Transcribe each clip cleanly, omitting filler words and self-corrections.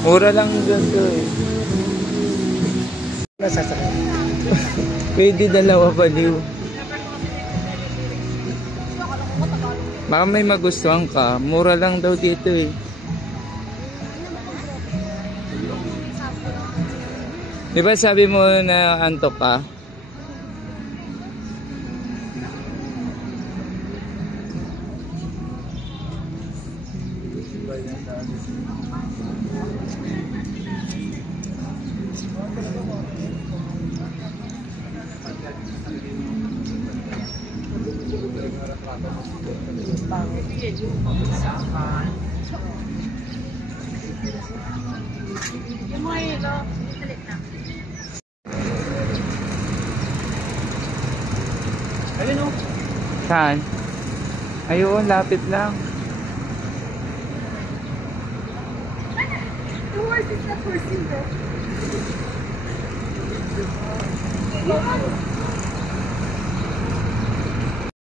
Mura lang ganito eh. Nasasakay. Pwede dalawa baliw. Baka may magustuhan ka. Mura lang daw dito eh. Di ba sabi mo na antok ka? Ayun o. Saan? Ayun, lapit lang. The horse is not horsing though.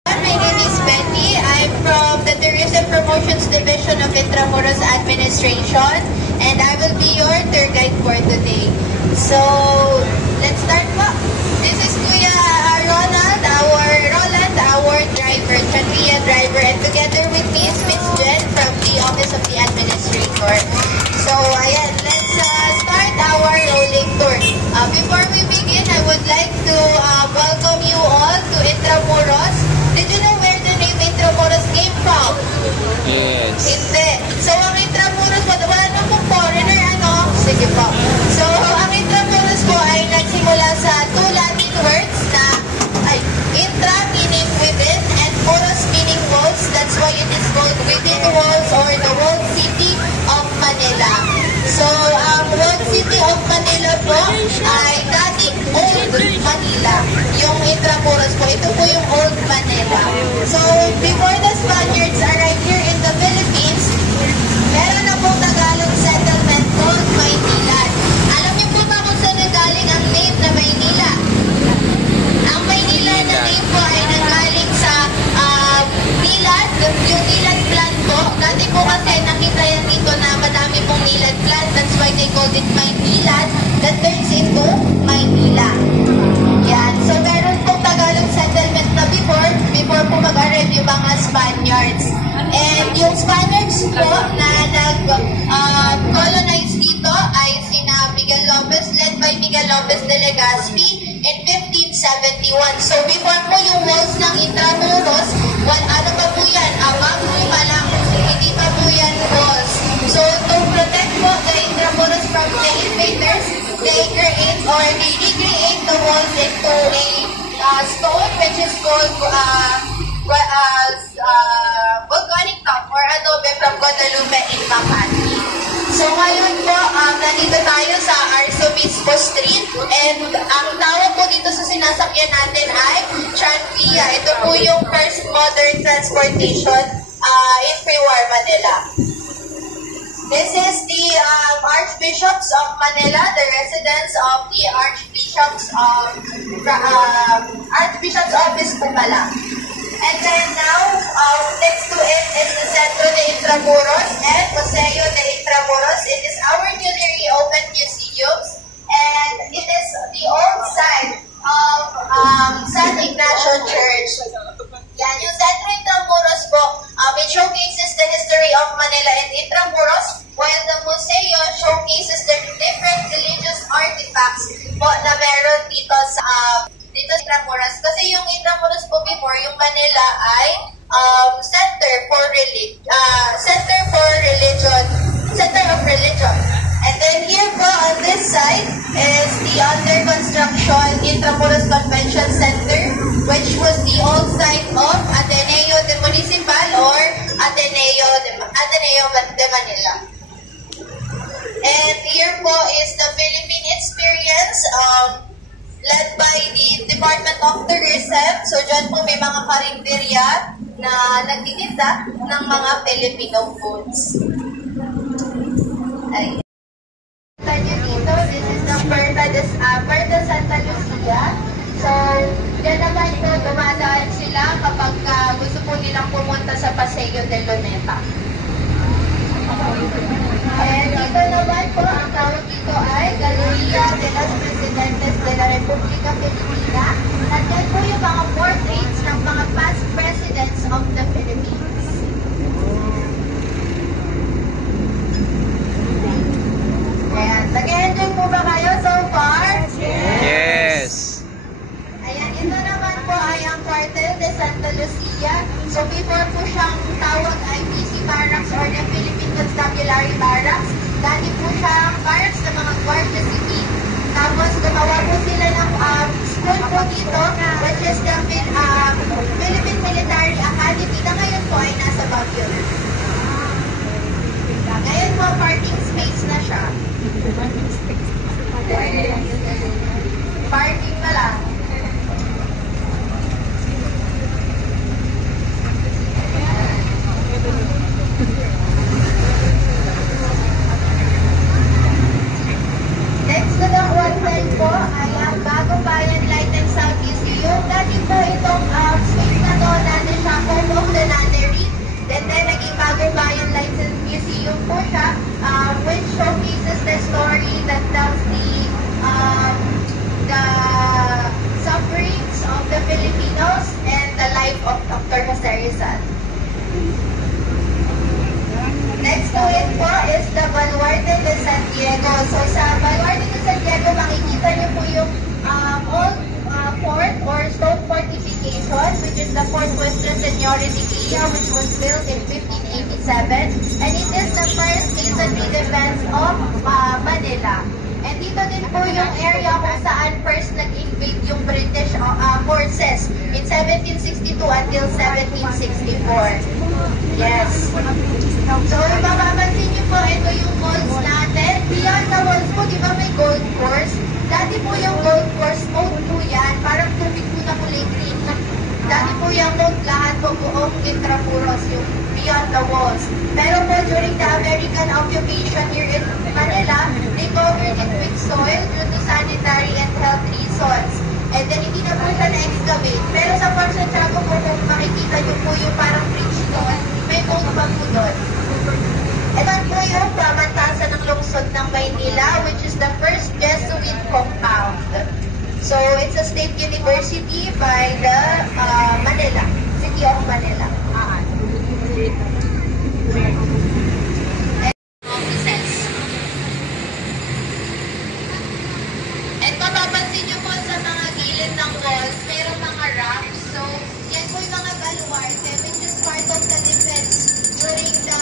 My name is Betty. I'm from the Tourism Promotions Division of Intramuros Administration, and I will be your tour guide for today. So, let's start po. This is Kuya Roland, our driver, Chanvia driver, and together with me is Miss Jen from the Office of the Administrator. So, ayan, let's start our rolling tour. Before we begin, I would like to welcome you all to Intramuros. Did you know where the name Intramuros came from? Yes. Hindi. So, ang Intramuros po, wala nang pong foreigner, ano? Sige po. So, ang Intramuros po ay nagsimula sa two Latin words na intra meaning within and muros meaning walls. That's why it is called within walls or the walled city of Manila. So, ang walled city of Manila po ay dating Old Manila. Yung Intramuros po, ito po yung Old Manila. So, before the Spaniards arrived here in the Philippines, meron na pong Tagalog settlement called Maynila. Alam niyo po ba kung saan nagaling ang name na Maynila? Ang Maynila na name po ay nagaling sa nilad, yung nilad plant po. Dati po kasi nakita yan dito na madami pong nilad plant. That's why they called it Maynilad. That turns into Maynila. Yan. So, meron pong Tagalog settlement na before po mag-arrive yung mga Spaniards. And yung Spaniards po na nag-colonize dito ay sina Miguel Lopez, led by Miguel Lopez de Legazpi in 1571. So, before po yung walls ng Intramuros, ano pa po yan? Bamboo pa lang. Hindi pa po yan walls. So, to protect po the Intramuros from the invaders, they create or they recreate the walls into a stone which is called volcanic top or adobe from Guadalupe in Makati. So ngayon po, nandito tayo sa Arzobispo Street and ang tawag po dito sa sinasakyan natin ay Chanvia. Ito po yung first modern transportation in pre-war Manila. This is the Archbishops of Manila, the residence of the Archbishops Office po pala. And then now, next to it is the Centro de Intramuros and Museo de Intramuros. It is our newly reopened museums and it is the old site of San Ignacio Church. Yan, yung Centro Intramuros po, it showcases the history of Manila and Intramuros, while the Museo showcases the different religious artifacts po na meron dito sa Intramuros. Kasi yung Intramuros po before, yung Manila ay center of religion. And then here po on this side is the under construction Intramuros Convention Center, which was the old site of Ateneo de Municipal or Ateneo de Manila. And here po is the Philippine Experience, led by the Department of Tourism. So, dyan po may mga karinderya na nagtitinda ng mga Filipino foods. Ay. Dito, this is the Puerta Santa Lucia. So, dyan naman po dumadaan sila kapag gusto po nilang pumunta sa Paseo de Luneta. And dito naman po, ang tawag dito ay Galeria de los Presidentes de la República Filipina. Nandiyan po yung mga portraits ng mga past presidents of the Philippines. Ayan, nag-enjoy po ba kayo so far? Yes! Ayan, ito naman po ay ang Cuartel de Santa Lucia. So before po siyang tawag ay PC Barracks or the Philippine Constabulary Barracks. Dati po siyang barracks ng mga Guardia Civil. Tapos gumawa po sila ng school po dito, which is the Philippine Military Academy na ngayon po ay nasa Baguio. Ngayon po, parking space na siya. Parking na lang. Next to the hotel po ay ang Bagong Bayan Light and Sound Museum. Dati po itong space na to, dati siya home of the nunnery. Then naging Bagong Bayan Light and Museum po siya, which showcases the story that tells the sufferings of the Filipinos and the life of Dr. Jose Rizal. Next to it po is the Baluarte de San Diego. So sa Baluarte de San Diego, makikita niyo po yung old fort or stone fortification, which is the Fort Western Seniority Area, which was built in 1587. And it is the first masonry defense of Manila. And dito din po yung area kung saan first nag-invade yung British forces in 1762 until 1764. Yes. So, mapapansin niyo po, ito yung malls natin. Beyond the walls po, di ba may golf course? Dati po yung golf course, mode po yan. Parang tubig po na kulay green. Dati po yung mode lahat po buong Intramuros, yung beyond the walls. Pero po, during the American occupation here in Manila, they covered it with soil due to sanitary and health reasons. And then, hindi na po siya na-excavate. Pero sa Fort Santiago po, kung makikita niyo po yung parang bridge doon, may mode pa po doon. Ito po yung pamantasan ng lungsod ng Maynila, which is the first Jesuit compound. So, it's a state university by the Manila, City of Manila. Offices. And mapapansin nyo po sa mga gilid ng walls, mayroong mga racks. So, yan po yung mga baluarte, which is part of the defense during the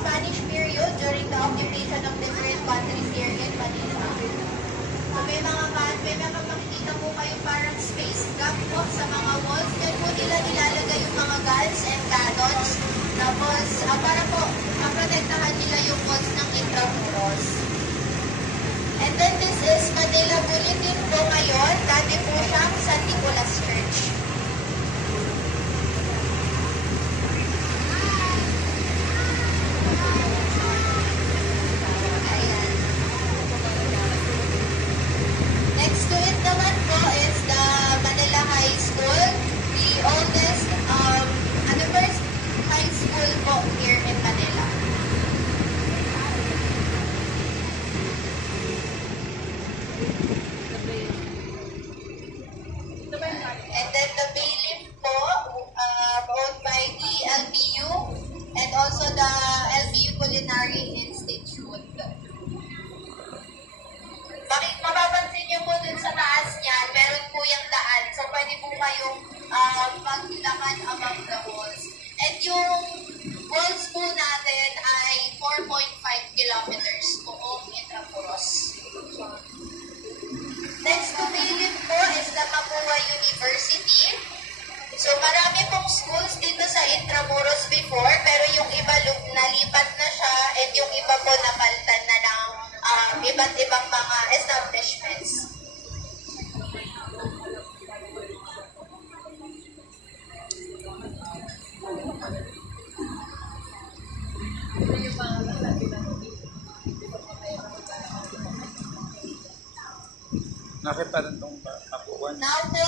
Spanish period, during the occupation of different countries here in Manila. So, may mga makikita po kayo parang space gap po sa mga walls. Yan po nila nilalagay yung mga guns and cannons. Tapos, para po, maprotektahan nila yung walls ng Intramuros. And then, this is Manila Bulletin po ngayon. Dati po siyang San Nicolas Church. Ayan. Next to it naman po is the Manila High School, the oldest and the first high school po here in Manila. And then the bailiff po, owned by the LBU and also the LBU Culinary Institute. Bakit mapapansin niyo po dun sa taas niyan, meron po yung daan. So, pwede po kayong maglakad among the walls. And yung walls po natin ay 4.5 kilometers buong Intramuros. Next to bailiff po is the Mapua University. So, marami pong schools dito sa Intramuros before, pero yung iba nalipat na siya and yung iba po napalitan na ng iba't ibang mga establishments. Nakita rin itong Mapuan. Now po,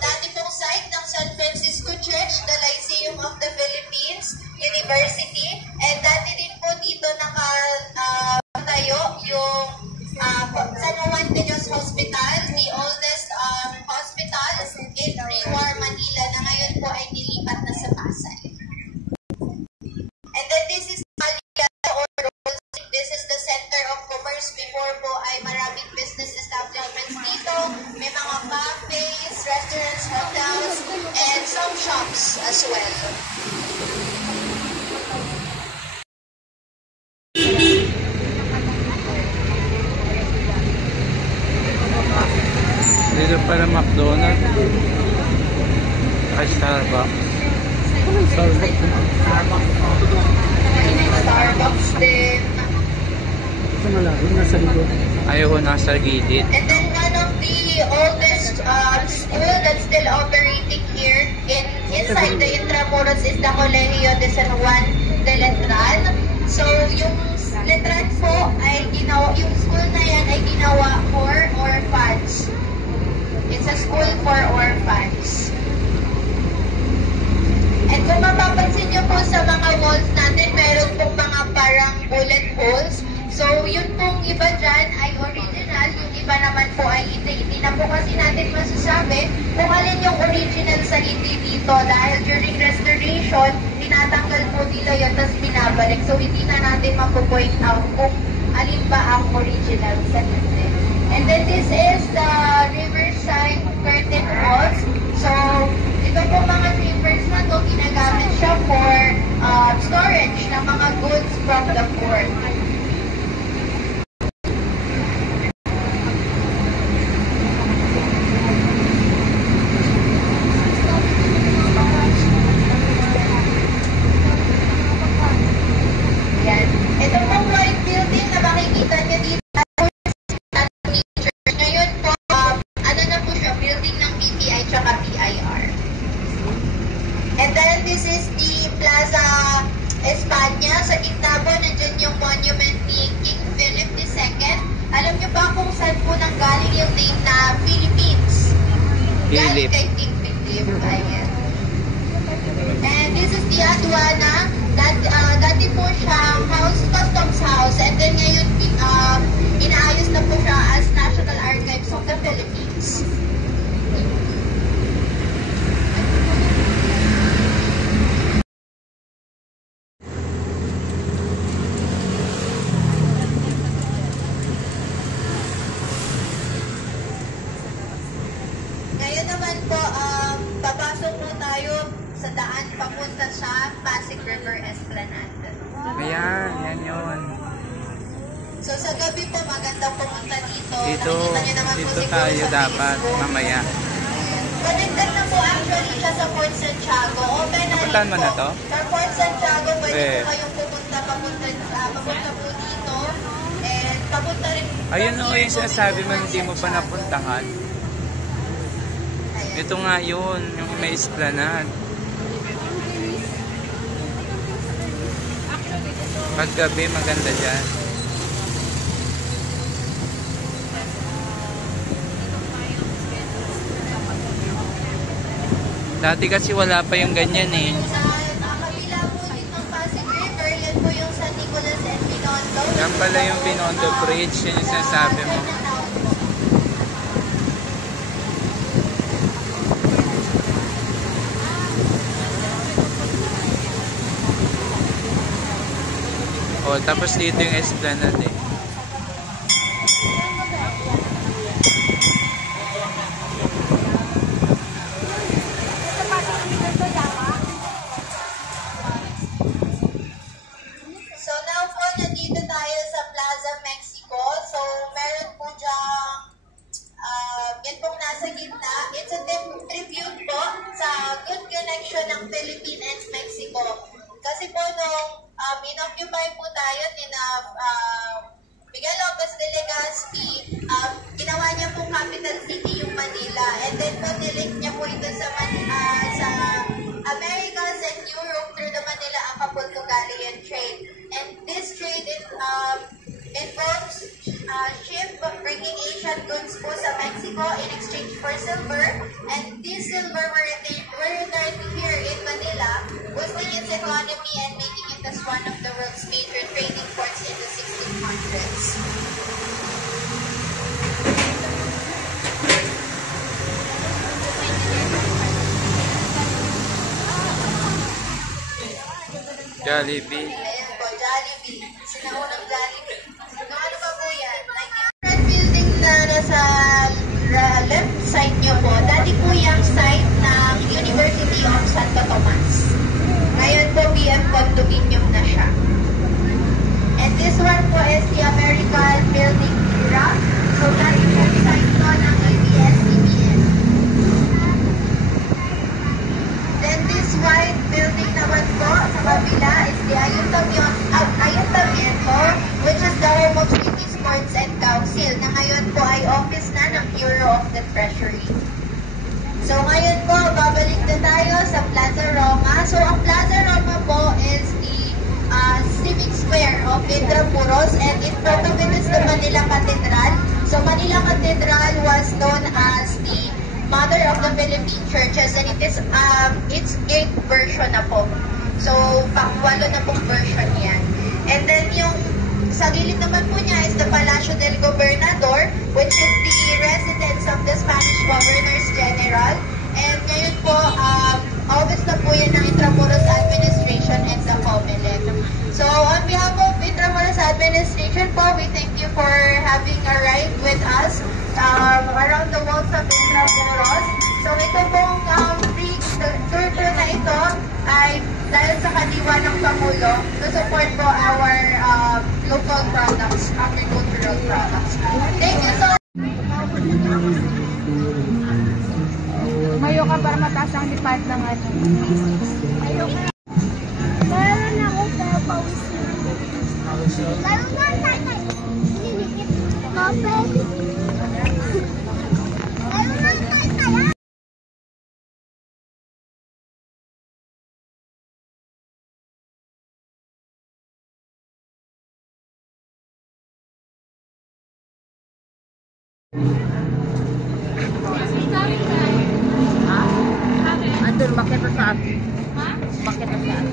dati pong site ng San Francisco Church, the Lyceum of the Philippines University, and dati din po dito pala McDonald's. Ay, Starbucks. Starbucks din. Ayaw ko nasa gilid. And then one of the oldest school that's still operating here inside the Intramuros is the Colegio de San Juan de Letran. So yung Letran po ay ginawa, yung school na yan ay ginawa for orphans. It's a school for orphans. And kung mapapansin nyo po sa mga walls natin, meron pong mga parang bullet holes. So, yun pong iba dyan ay original, yung iba naman po ay hindi. Hindi na po kasi natin masasabi kung alin yung original sa hindi dito dahil during restoration, tinatanggal po nila yun, tapos binabalik. So, hindi na natin mapo-point out kung alin ba ang original sa hindi. And then this is the Riverside curtain walls. So, ito po mga timbers na to, ginagamit siya for storage ng mga goods from the port. Yan. Ito pong white building na makikita niyo dito. Ngayon po, ano na po siya, building ng BPI tsaka PIR. And then this is the Plaza España. Sa gitna po, nandyan yung monument ni King Philip II. Alam niyo ba kung saan po nanggaling yung name na Philippines? Galing kay King Philip. Ayan. And this is the Aduana. Dati po siya customs house. And then ngayon, inaayos na po siya as National Archives of the Philippines. Ngayon naman po, papasok po tayo sa daan papunta sa Pasig River Esplanade. Ayan, yan yun. So sa gabi po, magandang pumunta dito. Dito, Nakikita niyo naman po dito siguro tayo sa dapat Facebook. mamaya. Connected na po actually siya sa Fort Santiago. Open na rin Napuntahan mo po. na to? Sa Fort Santiago, pwede Eh. po kayong papunta po dito. And papunta rin. Ayun o, yung sinasabi mo hindi mo pa napuntahan. Ayan. Ito nga yun, yung may esplanade. Paggabi maganda dyan. Dati kasi wala pa yung ganyan eh. Sa kabila po ng Pasig River, yan po yung San Nicolas and Binondo. Yan pala yung Binondo Bridge, yun yung sinasabi mo. Oh, tapos dito yung esplanade eh. So now po, nandito tayo sa Plaza Mexico. So meron po diyang, yan pong nasa gitna. It's a tribute po sa good connection ng Philippines and Mexico. Kasi po nung in-occupy po tayo ni Miguel Lopez de Legazpi, ginawa niya po capital city yung Manila. And then po, nilink niya po ito sa Americas and Europe through the Manila-Acapulco Galleon trade. And this trade involves ship bringing Asian goods po sa Mexico in exchange for silver. And this silver were returned here in Manila, boosting its economy and making it as one of the world's major trading ports in the 1600s. Jollibee. Ayan po, Jollibee. Sinaunang Jollibee. Ano pa po yan? Front building na nasa left side nyo po, dati po yung site ng University of Santo Tomas. Ngayon po, BM condominium na siya. And this one po is the American Building Era. So, dati po site to ng ABS-CBN. So ngayon po, babalik na tayo sa Plaza Roma. So ang Plaza Roma po is the civic square of Intramuros, and in front of it is the Manila Cathedral. So Manila Cathedral was known as the Mother of the Philippine Churches, and it is its 8th version na po. So, pang-8 na pong version yan. And then yung sa gilid naman po niya is the Palacio del Gobernador, which is the residence of the Spanish Governors General. And ngayon po, office na po yan ng Intramuros Administration and the COMELEC. So, on behalf of Intramuros Administration po, we thank you for having a ride with us around the walls of Intramuros. So, ito pong free tour po na ito ay dahil sa kadiwa ng Pangulo to support po our local products, agricultural products. Thank you so much. Tumayo ka para mataas ang depart ng ano. Ayoko. Meron ako pero pawisin. Meron nga tatay. Sinikip. Kapit. Meron nga tatay. Andun, bakit na saan? Ha? Bakit na saan?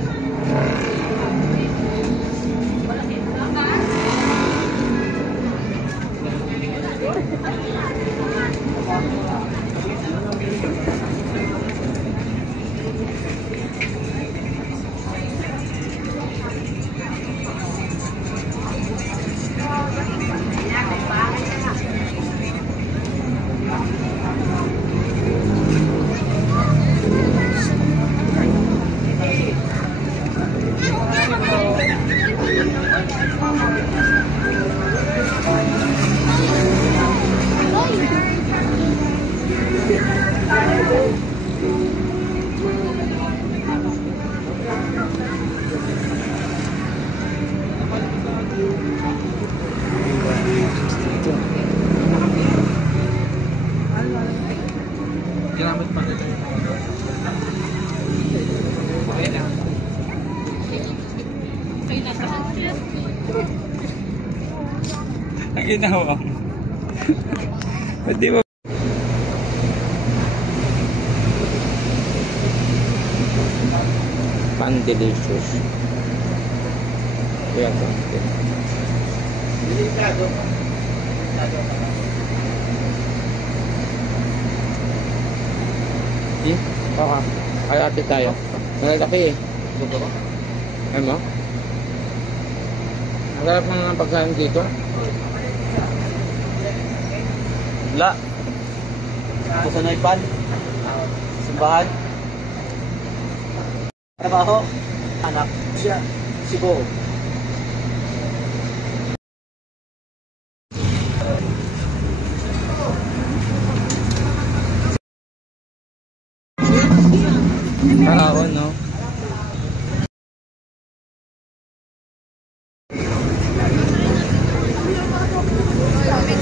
Ginamit pa nito. Okay na. Ang ginawa mo. Ba't di ba? Pan delicious. Kaya ito. Delikado. Eh? Baka. Kaya ate tayo. Nalalaki eh. Ano mo? Nagalap mo ng pagkain dito? Wala. Sa Naipan. Simbahan. Trabaho. Anak. Siya. Sibo. Kahapon, no?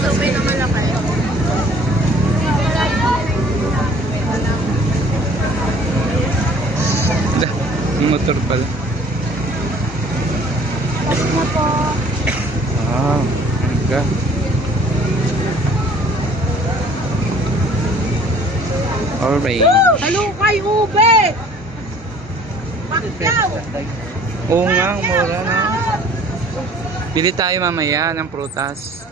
Sabay naman lang kayo. Yung motor pala. Tapos na po. Ah, hangga. Alright. Halukay ube! Pakyaw! Oo nga, mura na. Bili tayo mamaya ng prutas.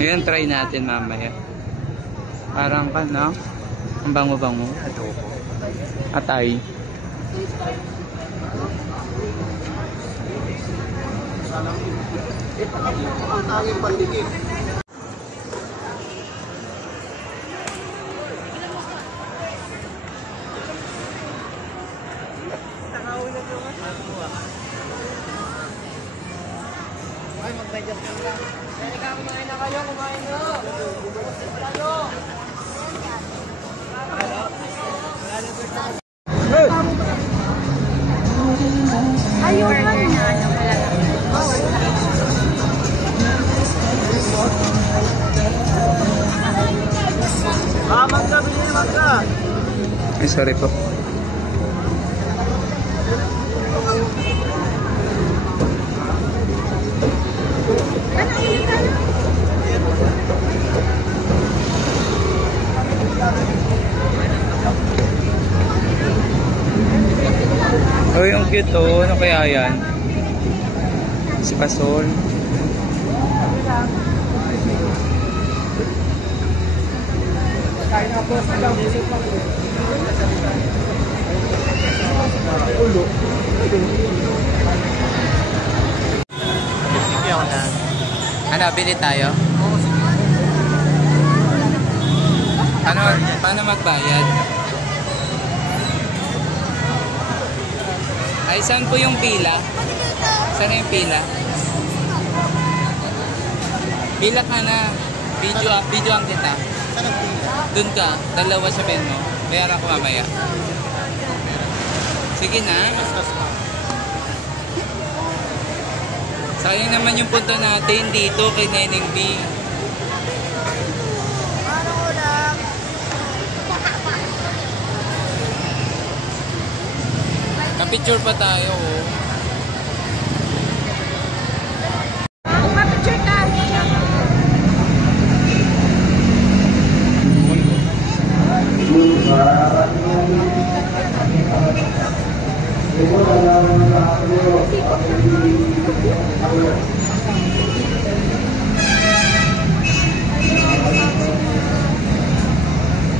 Ayan, try natin mamaya. Parang ka, no? Ang bango-bango. Atay. Ay, mag-digest lang. Kaya kumain na kayo, kumain na. Ayun. Burger na ano, malalaki. Ay, sorry po. Oh, yung cute oh. Ano kaya yan? Si Pasol. Ano, bili tayo? Ano, paano magbayad? Ay, saan po yung pila? Saan yung pila? Pila ka na. Videoan kita. Doon ka. Dalawa sabihin mo. Bayaran ko mamaya. Sige na. Sayang naman yung punta natin dito kay Neneng B. Kapicture pa tayo oh. Mapicture ka.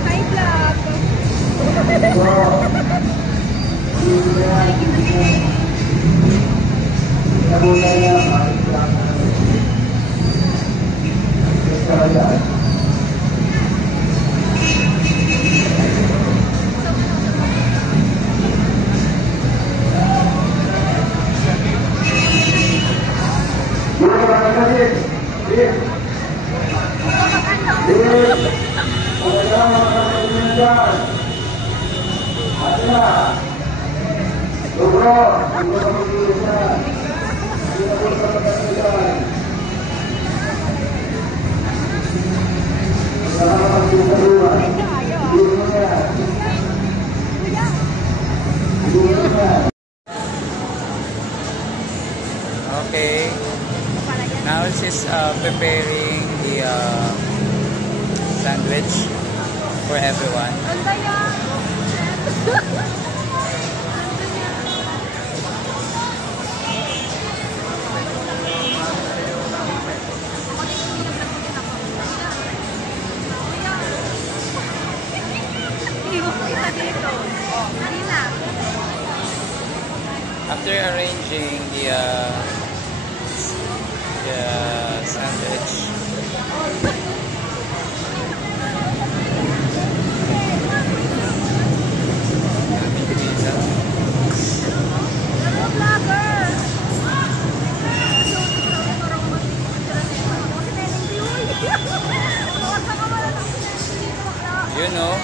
Hi, vlog. Okay. Now she's preparing the sandwich for everyone. After arranging the sandwich, you know.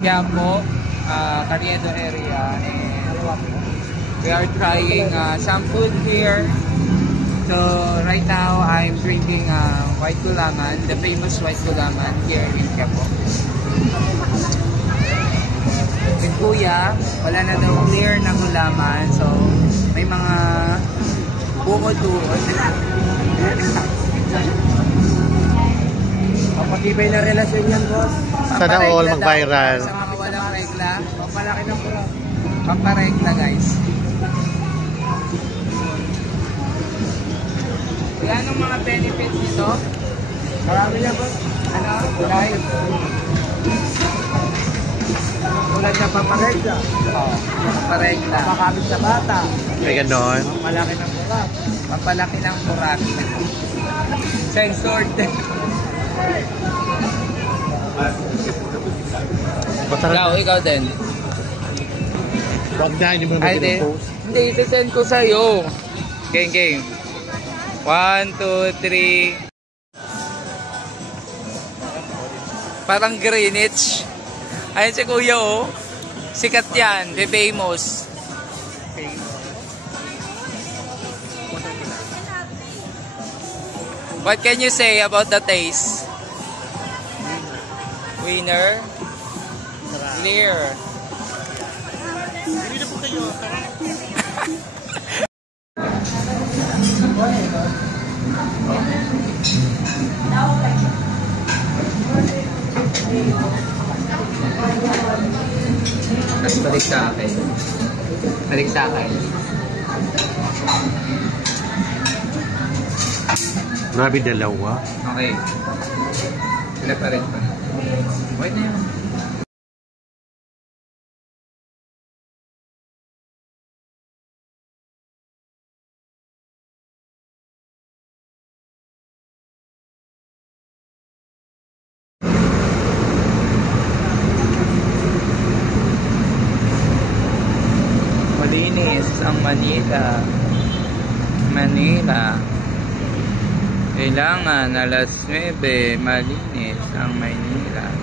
Quiapo, Carriedo area, and we are trying some food here. So right now I'm drinking white gulaman, the famous white gulaman here in Quiapo. With Kuya, wala na daw clear na gulaman, so may mga bukod-bukod. Kapatibay na relasyon yan, boss. Sana all mag-viral. Sa mga walang regla, pampalaki ng puro. Pamparegla, guys. Anong mga benefits nito? Marami na, boss. Ano? Live. Tulad na paparegla. Oo, pamparegla. Papakamit sa bata. May ganon. Malaki ng burak. Pampalaki ng burak. Censored. Ikaw din. Wag na, hindi mo Ay, naman di. post. Hindi, isi-send ko sa'yo. Game. 1, 2, 3. Parang Greenwich. Ayun si Kuya, oh. Sikat yan. Famous. What can you say about the taste? Winner? Clear. Tapos balik sa akin. Balik sa akin. Grabe, dalawa. Okay. Sila pa rin pa. Wait na yun. Malinis ang Manila. Kailangan alas 9 malinis ang Maynila.